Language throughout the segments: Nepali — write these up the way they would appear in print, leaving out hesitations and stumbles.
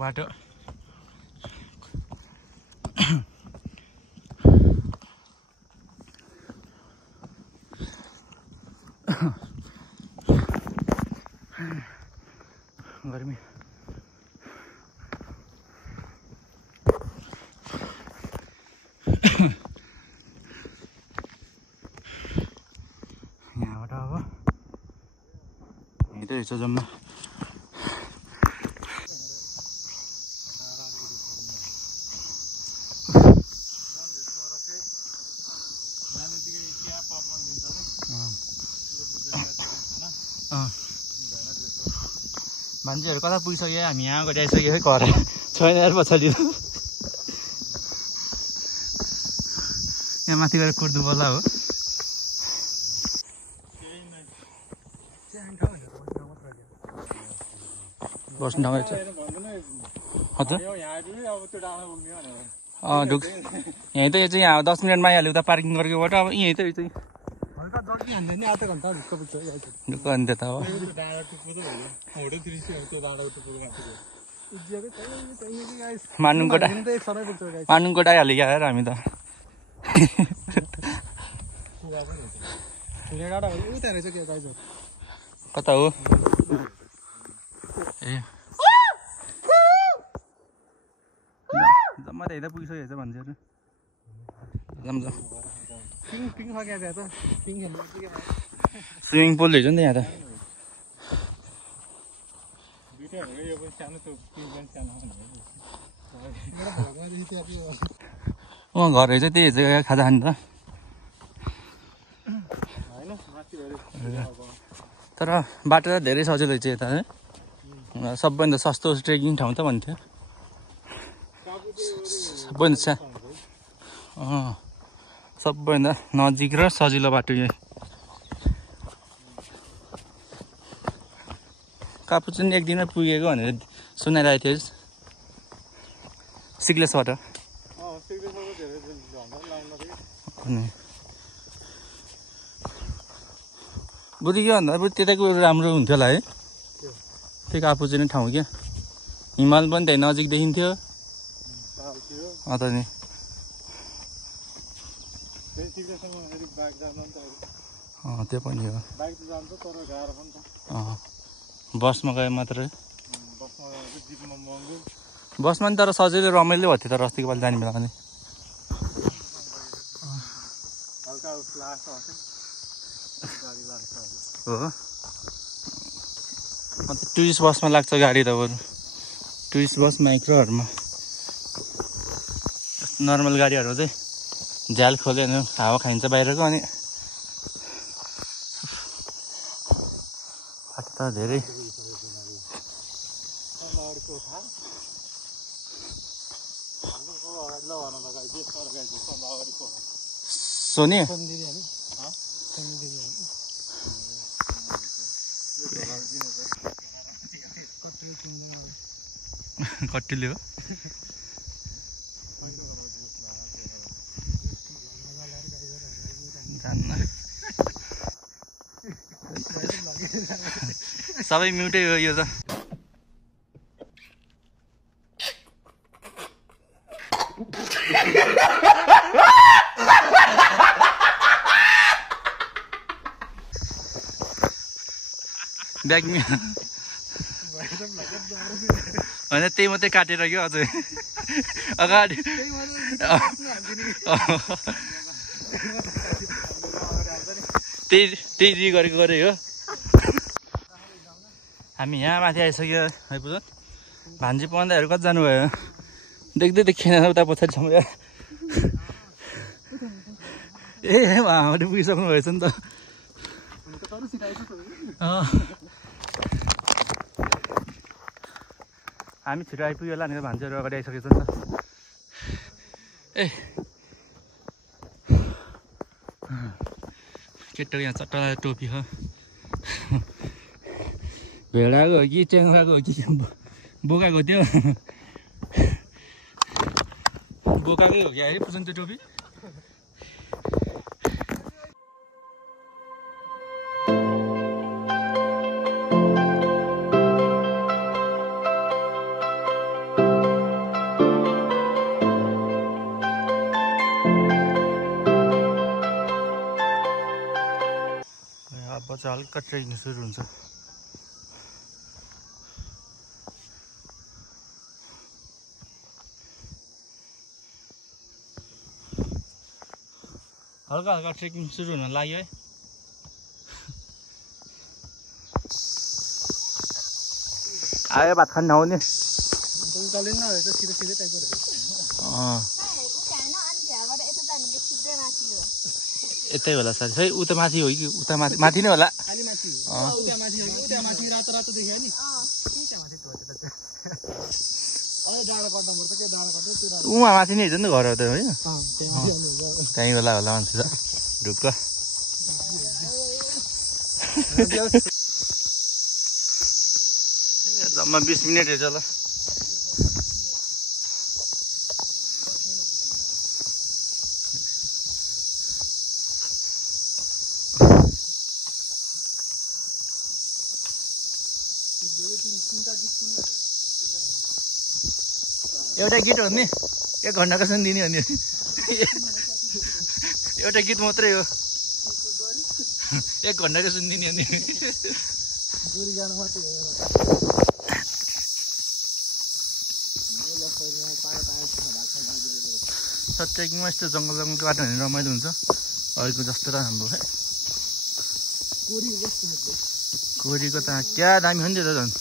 बाटो गर्मी यहाँबाट अब यही त रहेछ जम्मा मान्छेहरू कता पुगिसक्यो हामी यहाँ गएर आइसक्यो है घर छैन यार पछाडि यहाँ माथि गएर कुर्नु पर्ला हो बस्नु ठाउँ छ हजुर ढुक यहीँ त यो चाहिँ यहाँ 10 मिनटमा आइहाल्यो उता पार्किङ गरेकोबाट अब यहीँ त यो चाहिँ ढुक्क अन्त त हो मानुङकोट आइहाल्यो यार हामी त कता हो ए जम्मा त हेर्दा पुगिसकेको छ मान्छेहरू स्विमिङ पुल रहेछ नि त यहाँ त घर रहेछ त्यही जग्गा खाजा खाने त तर बाटो त धेरै सजिलो रहेछ यता है सबैभन्दा सस्तो ट्रेकिङ ठाउँ त भन्थ्यो सबैभन्दा नजिक र सजिलो बाटो यही कापुचिन एक दिनमै पुगेको भनेर सुनाइरहेको थियो सिक्लेसबाट बुझि के भन्दा त्यताको राम्रो हुन्थ्यो होला है त्यो कापुचिन ठाउँ क्या हिमाल पनि त्यही नजिक देखिन्थ्यो अन्त नि त्यो पनि हो बसमा गए मात्रै बसमा नि तर सजिलो रमाइलो भएको थियो तर अस्तिको पालि जाने बेला पनि हो अन्त टुरिस्ट बसमा लाग्छ गाडी त बरु टुरिस्ट बस माइक्रोहरूमा नर्मल गाडीहरू चाहिँ झ्याल खोल्यो भने हावा खाइन्छ बाहिरको अनि त धेरै सोनी कट्टीले हो सबै म्युटै हो यो त ब्याग होइन त्यही मात्रै काटेर क्या अझै अगाडि त्यही गरेको गरे हो हामी यहाँ माथि आइसक्यो है पुज भान्जी पन्दाहरू कति जानुभयो देख्दै देखिएन उता पछाडिसम्म ए उहाँहरूले पुगिसक्नु भएछ नि त हामी छिटो आइपुग्यो होला भनेर भान्जीहरू अगाडि आइसकेको छ नि त ए केटाको यहाँ चट्टा टोपी हो भेडाको हो कि च्याङ्गाको हो कि बोकाको त्यो बोकाकै हो कि अहिले पुग्छ त्यो टोपी चाहिँ हल्का ट्रेकिङ सुरु हुन्छ। हल्का हल्का ट्रेकिङ सुरु हुन लाग्यो है। आयो भात खान नआउने। यतै होला साथी। खै उता माथि हो कि उता माथि नै होला। उहाँ माथि नै हिजो नि घर हो त होइन? त्यहीँ होला मान्छे त ढुक्क। जम्मा 20 मिनट हेर्छ ल। एउटा गीत हो नि 1 घन्टाको सुनिदिने हो नि। एउटा गीत मात्रै हो 1 घन्टाको सुनिदिने हो नि। ट्रेकिङमा यस्तो जङ्गल जङ्गलको बाटो हिँड्नु रमाइलो हुन्छ। अहिलेको जस्तो त हाम्रो है कोरीको त क्या दामी हो नि त्यो त झन्।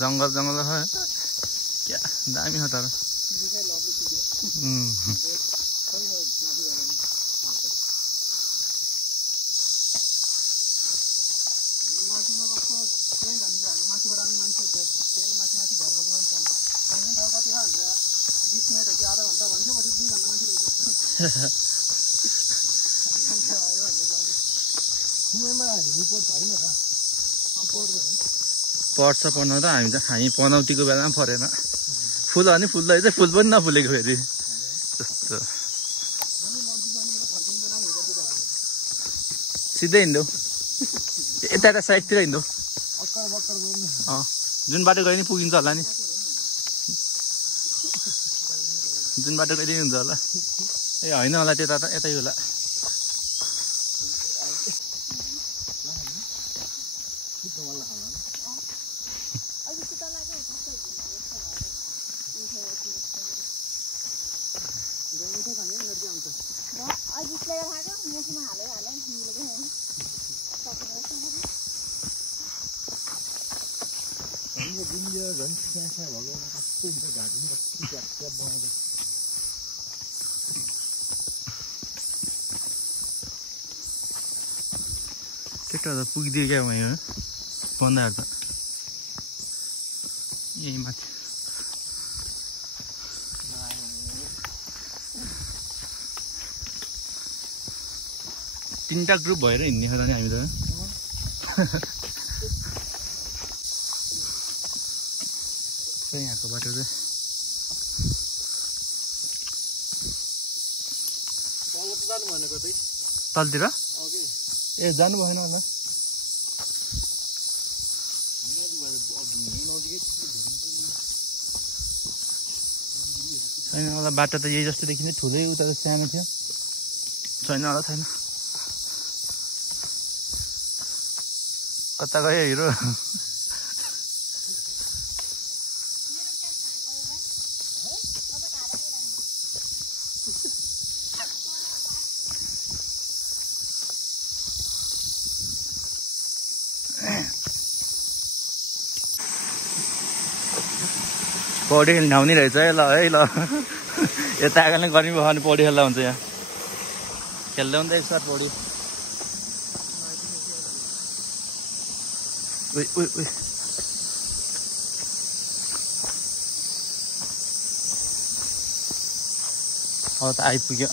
जङ्गल जङ्गल छ क्या दामी हो तर। पर्छ पढ्न त हामी पनौतीको बेलामा परेन। फुल हो भने फुल्दै चाहिँ फुल पनि नफुलेको फेरि जस्तो। सिधै हिँड्दो यता यता साइडतिर हिँड्दो। जुन बाटो गए नि पुगिन्छ होला नि। जुन बाटो गए हुन्छ होला। ए होइन होला त्यता त यतै होला। केटा त पुगिदियो क्या भयो भन्दाहरू त यही माथि। तीनटा ग्रुप भएर हिँड्ने होला नि हामी त। यहाँको बाटो चाहिँ तलतिर ए जानु भएन होला। छैन होला बाटो त यही जस्तो देखिने ठुलै उता त सानो थियो। छैन होला छैन। कता गयो हिरो? पौडी खेल्ने ठाउँ नि रहेछ है ल है ल। यता आएको नै गर्मी भयो भने पौडी खेल्दा हुन्छ। यहाँ खेल्दै हुन्छ एकसाथ पौडी। उइ उइ उइ अब त आइपुग्यो।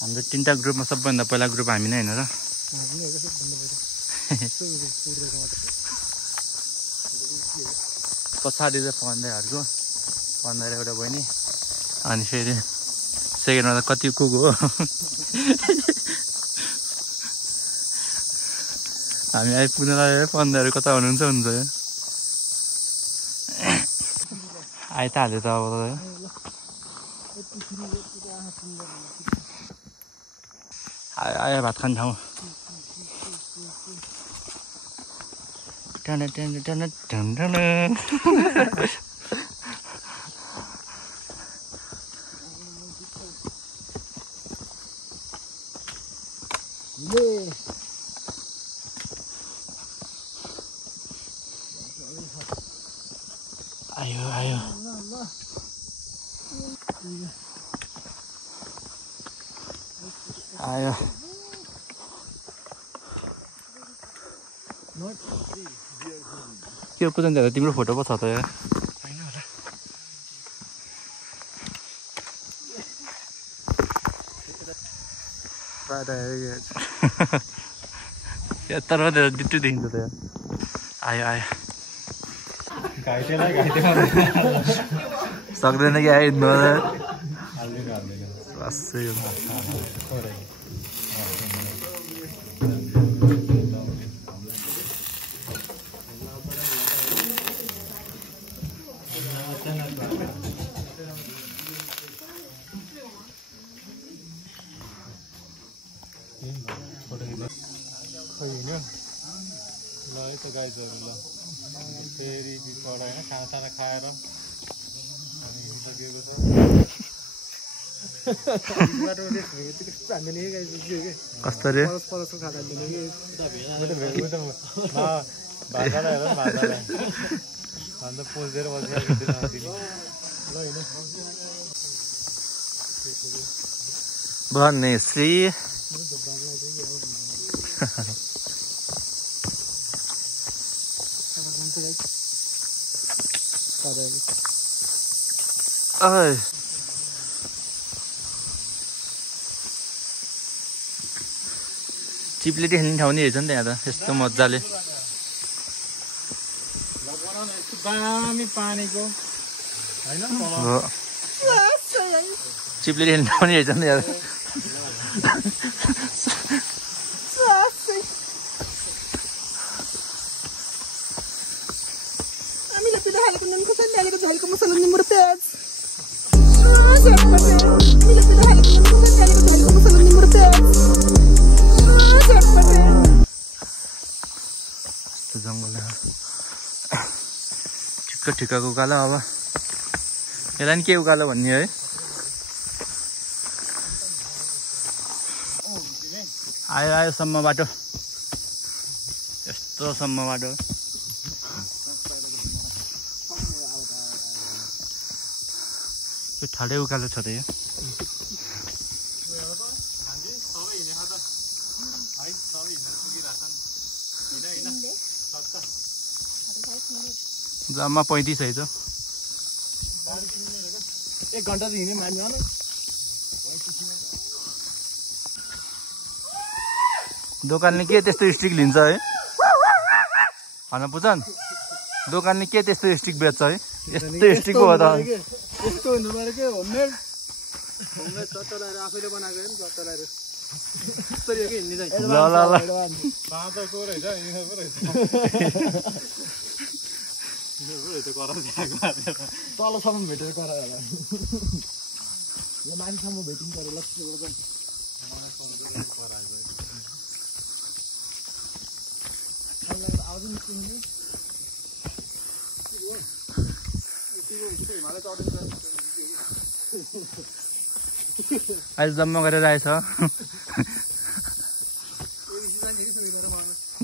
हाम्रो 3टा ग्रुपमा सबभन्दा पहिला ग्रुप हामी नै होइन र। पछाडि चाहिँ पन्ध्रहरूको 15 एउटा बहिनी अनि फेरि सेकेन्डमा त कति को हो हामी आइपुग्न लाग्यो पन्दाहरू कता हुनुहुन्छ हुन्छ आइ त हाल्यो त अब आयो आयो भात खाने ठाउँ टन टन टन टन टन आयो आयो आयो त्यो कुदन जाँदा तिम्रो फोटो पो छ त यार यत्रो डिट्टु देखिन्छ त यार आयो आयो सक्दैन कि आइदिनु फेरि पढाएन खानासाना खाएर कस्तो रे पोल्देर भन्ने श्री चिप्लेटी खेल्ने ठाउँ नि हेर्छ नि त यहाँ त यस्तो मजाले पानीको चिप्लेटी खेल्ने ठाउँ नि हेर्छ नि यहाँ जङ्गल ठिक्क ठिक्कको उकालो अब यसलाई नि के उकालो भन्ने है आयो आयो सम्म बाटो यस्तो सम्म बाटो यो ठाडै उकालो छ त यो जम्मा 35 है 1 घण्टा त हिँड्यो मान्यो न दोकानले के त्यस्तो स्टिक लिन्छ है भन पुछन दोकानले के त्यस्तो स्टिक बेच्छ है यस्तो स्टिक हो त यस्तो हुनु पर्यो के होममेड चट्टलाएर आफैले बनाएको हैन चट्टलाएर यस्तरी के हिँड्ने चाहिँ ल ल ल बाँदरको रहेछ यिनीहरु पो रहेछ तलसम्म भेटेर करा होला यो माथिसम्म भेटिन्छ रे लक्ष्य गर्दा आवाज निस्किन्छ आज जम्मा गरेर आएछ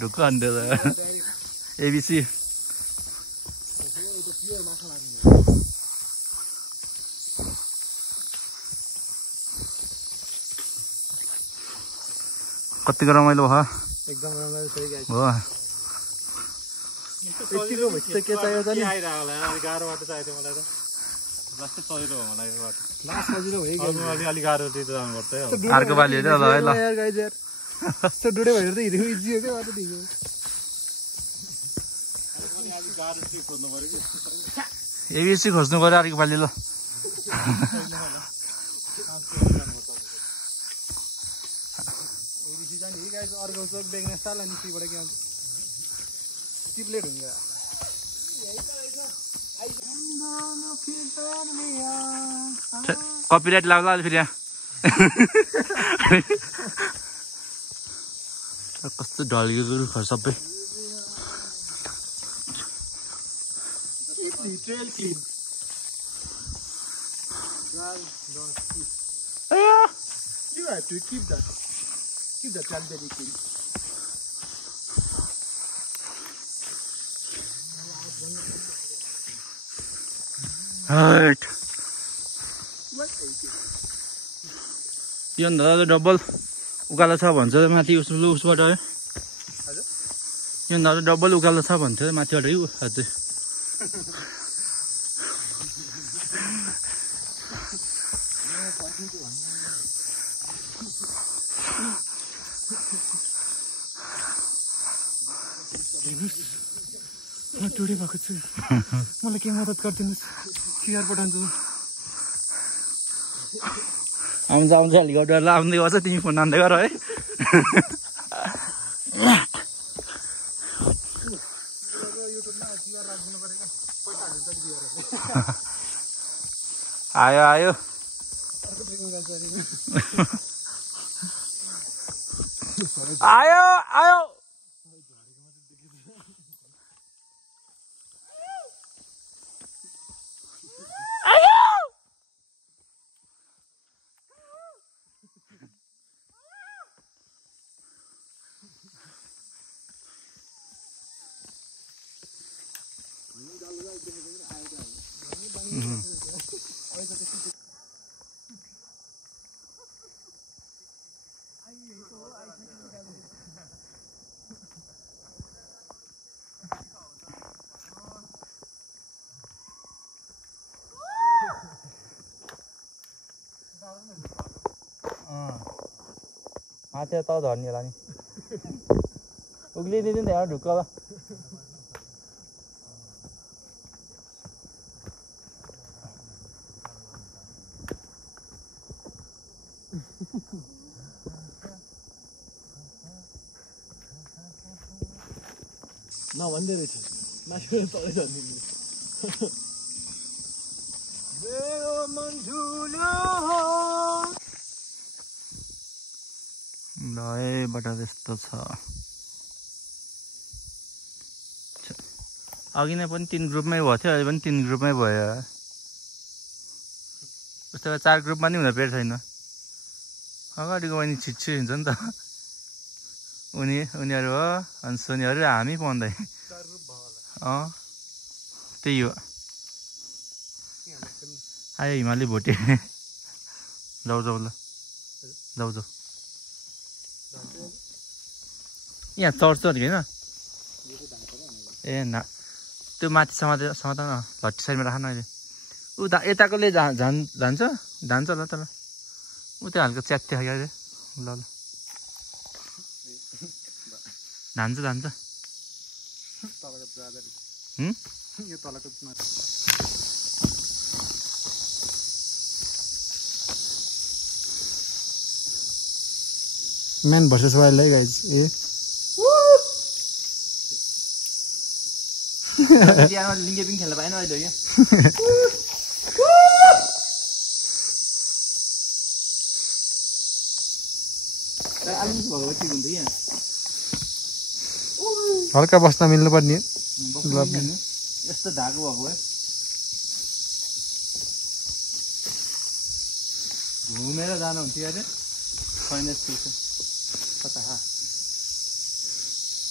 ढुक्क हान्दै एबिसी कतिको रमाइलो भयो एकदम रमाइलो छ गाइस हो यतिको भन्छ के चाहियो त नि आइरा होला अलि गाह्रो बाटो चाहियो मलाई त लास्ट सजिलो हो मलाई यो बाटो लास्ट सजिलो भयो के अलि गाह्रो दिएर जानु पर्छ है अर्को पाली हेर ल है ल यार गाइस यार त्यो डुडे भएर त हिँड्नु इजी हो के बाटो दियो अलि गाह्रो चाहिँ खोज्नु पर्यो के एबिसी खोज्नु पर्यो अर्को पाली ल एबिसी जाने गाइस अर्को चोक देख्ने साला निस्किबाट के चिप्ले ढुङ्गा कपिराइट लाग्ला फेरि यहाँ कस्तो ढल्किएको रुख सबै trail clean. You have to keep the trail very clean. Right. यो भन्दा डबल उकालो छ भन्छ माथि उसबाट है यो भन्दा डबल उकालो छ भन्छ माथिबाट है हजुर टुडे भएको छु मलाई के मद्दत गरिदिनुस् क्युआर पठाउँछु आउँछ हेलिकप्टर आउँदै गर्छ तिमी फोन हान्दै गर है आयो आयो आयो आयो माथि त झर्ने होला नि उक्लिदिनु नि त्यहाँ ढुक्क ल भन्दै रहेछ मान्छेले तलै झर्ने लयबाट त्यस्तो छ अघि नै पनि 3 ग्रुपमै भएको थियो अहिले पनि 3 ग्रुपमै भयो उस्तो 4 ग्रुपमा नि हुन पेर छैन अगाडिको पनि छिट्छु हुन्छ नि त उनीहरू हो अनि सोनीहरू हामी पाउँदै त्यही हो आयो हिमाली भोटे जाऊ जाऊ ल जाऊ जाऊ यहाँ चर्छ नि होइन ए न त्यो माथि समात न भट्टी साइडमा राख न अहिले यताकोले जान्छ होला तर ऊ त्यो हल्का च्यात्ते खायो अरे ल ल जान्छ Man versus wild है guys ये लिङ्गे पनि खेल्न पाएन अहिले यो हल्का बस्न मिल्नु पर्ने यस्तो धागो भएको है घुमेर जानु हुन्थ्यो अरे छैन कता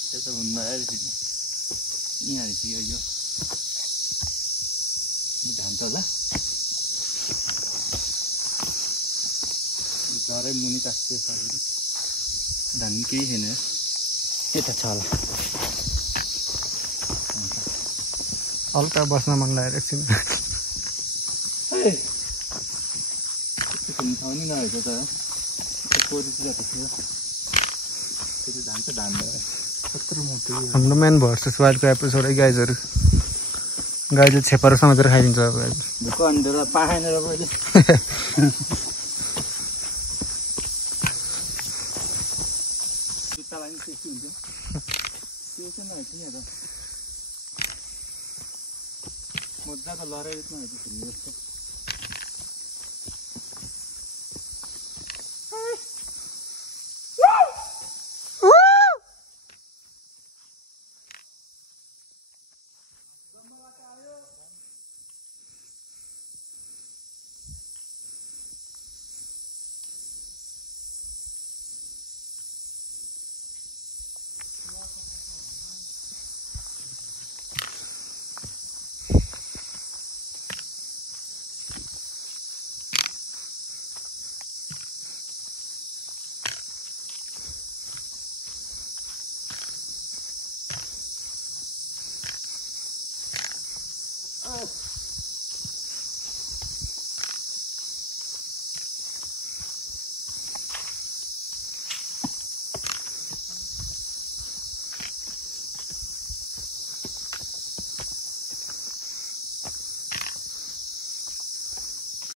त्यो त हुन्न अरे फेरि यहाँ थियो यो धान्छ होला झरै मुनि तास्यो धान केही छैन के त छ होला हल्का बस्न मन लागेर एकछिन ठाउँ नि नरहेछ तर कोरीतिर थियो त्यो धान्छ धान हाम्रो म्यान भर्सेस वाइल्डको एपिसोड है गाइजहरू गाईले छेपारो समातेर खाइदिन्छ अब ढुक्क अन्धेर पाएन र मैले जुत्ता लागि टेस्टी हुन्छ त्यो चाहिँ नभए यहाँ त मजाको लहराइदिनु जस्तो